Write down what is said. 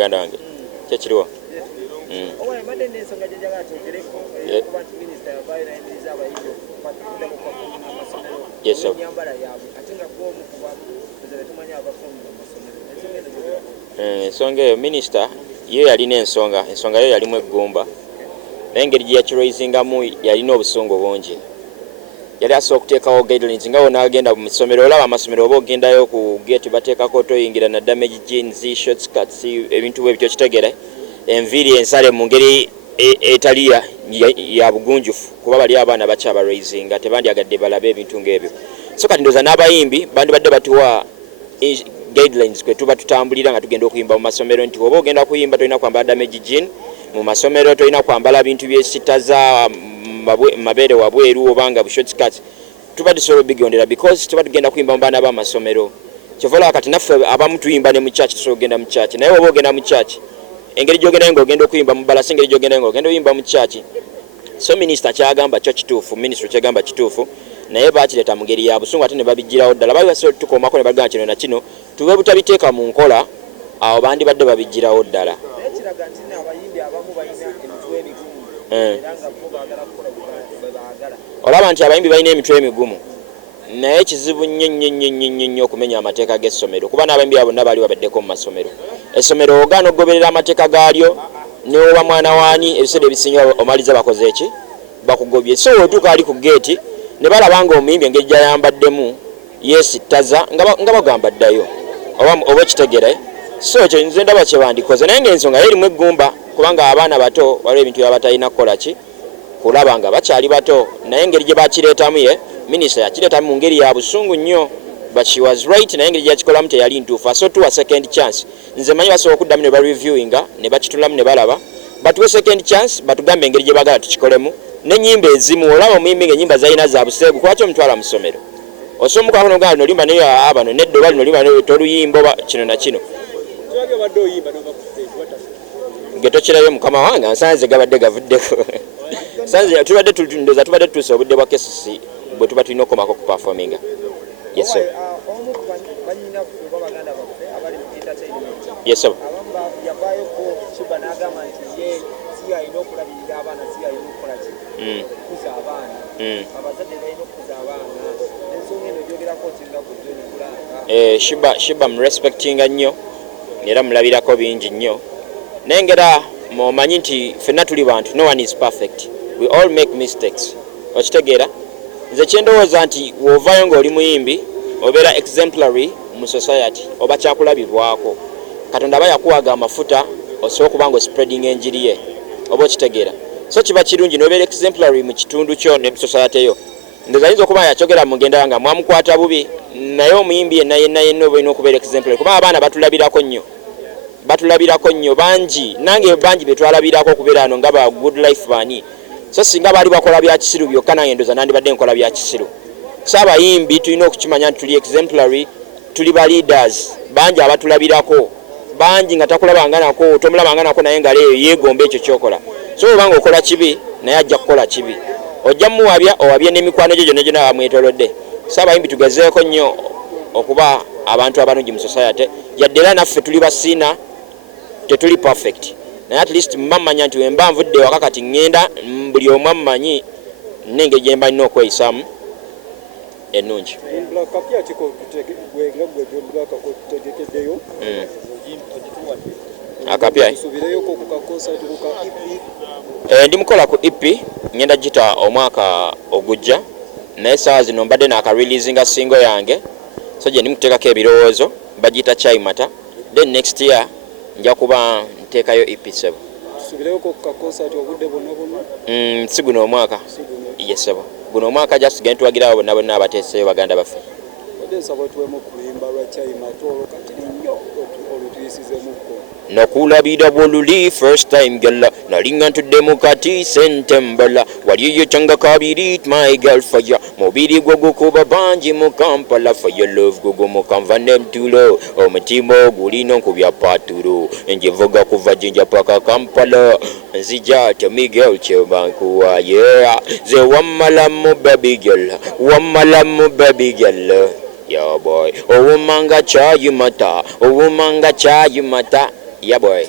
muganda wange kyekiriwo yes sir. Ensonga eyo minisita ye yalina ensonga yo yalimu eggumba naye engeri gye yakiraisingamu yalina obusungu bungi. Yali asobola okuteekawo guidelines nga wona agenda mu masomero olaba amasomero oba ogendayo ku gate bateekako toyingira na damage jeans shortcuts ebintu bwe bityo kitegere enviiri ensale mu ngeri etali ya bugunjufu kuba bali abaana bakyabaraisinga tebandyagadde balabe ebintu ng'ebyo. So kati ndoza n'abayimbi bandibadde batuwa guidelines kwe tuba tutambulira nga tugenda okuyimba mu masomero nti oba ogenda kuyimba tolina kwambala damage jean mu masomero tolina kwambala bintu byesitaza mabeere wabweru obanga bushortcuts tuba tusobola bigondera because tuba tugenda kuyimba mu baana b'amasomero kyovola kati naffe abamu tuyimba ne mu church tusobola ogenda mu church naye oba ogenda mu church engeri gy'ogenda ng'ogenda okuyimba mu balasi engeri gy'ogenda ng'ogenda oyimba mu church. So minisita kyagamba kyo kituufu ministry kyagamba kituufu naye bakireeta mu ngeri ya busungu ate ne babigirawo ddala bali basobola tukoomako ne bagamba kino na kino tube butabiteeka mu nkola awo bandibadde babigirawo ddala. Olaba nti abayimbi balina emitwe emigumu naye kizibu nnyo okumenya amateeka g'essomero kuba n'abayimbi abo bonna baali babaddeko mu masomero. Essomero ogaana okugoberera amateeka gaalyo neoba mwana waani ebiseera ebisinga omaliza bakoze eki bakugobye. So otuuka ali ku geeti ne balaba nga omuyimbi engeri gyayambaddemu yeesittaza nga bagamba ddayo oba kitegere. So ekyo nze ndaba kye bandikoze naye ng'ensonga yerimu eggumba kubanga abaana bato waliwo ebintu byaba batalina kukola ki kulaba nga bakyali bato naye engeri gye bakireetamu ye minisita yakireetamu mu ngeri ya busungu nnyo but she was right naye engeri gye yakikolamu teyali ntuufu. So tuwa second chance nze manyi basobola okuddamu ne bareviewinga ne bakitulamu ne balaba batuwe second chance batugambe engeri gye bagala tukikolemu n'ennyimba ezimu olaba omuyimbi ng'ennyimba zalina za buseegu kwaki omutwala mu ssomero osomuka kuno gana nolimba naye abano neddo bali nolimba naye toluyimba oba kino na kino getokirayo mukama wange nsanze gabadde gavuddeko sanze tubadde tulindoza tubadde tutuuse obudde bwa kesisi bwe tuba tulina okukomako ku performinga. Yes sir. Yes sir. Shiba mrespectinga nnyo era mulabirako bingi nnyo naye ngera mumanyi nti ffenna tuli bantu no one is perfect we all make mistakes okitegeera. Nze kyendowooza nti woovayo ng'oli muyimbi obeera exemplary mu society oba kyakulabirwako Katonda aba yakuwaga amafuta osobola okuba nga spreading enjiri ye oba okitegeera. So kiba kirungi n'obeera exemplary mu kitundu kyo ne mu society yo. Ndoza ayinza okuba yakyogera mugenda nga mwamukwata bubi naye omuyimbi yenna oba olina okubeera exemplary kuba abaana batulabirako nnyo bangi nange bangi betwalabirako okubeera ano nga ba good life baani. So singa baali bakola bya kisiru byokka nange ndoza nandibadde nkola bya kisiru. So abayimbi tulina okukimanya nti tuli exemplary tuli ba leaders bangi abatulabirako bangi nga takulabanga tomulabanga nako naye nga leeyo yeegomba ekyo kyokola. So obanga okola kibi naye ajja kukola kibi ojja muwabya owabye n'emikwano gyo gyonna gyonna bamwetoolodde. So abayimbi tugezeeko nnyo okuba abantu abalungi mu society yadde era naffe tuli basiina tetuli perfect naye at least mmamanya nti wemba nvudde waka kati ngenda buli omu ammanyi n'engeri gye mba nina okweyisaamu ennungi. Akapya ndi mukola ku EP ngenda gita omwaka ogujja naye saawa zino mbadde naaka-releasinga single yange so gye ndi mukuteekako ebirowoozo bagiyita Chaimata then next year nja kuba nteekayo EP 7. Si guno omwaka yesebo guno omwaka just genda tuwagirawo bonna bonna abateeseyo baganda baffe. Nakulabira boluli first time gala nalinga ntudde kati sentembala waliyo changa kabiri my girl fire mubiri gwo gukuba bangi mu Kampala for your love gugu mukamva nemtulo omutima gulino nkubya paturo enjevoga kuva jinja paka Kampala nzija to Miguel Chebankuwa yeah ze wamalamu baby girl yeah boy owumanga Chaimata Yeah boy.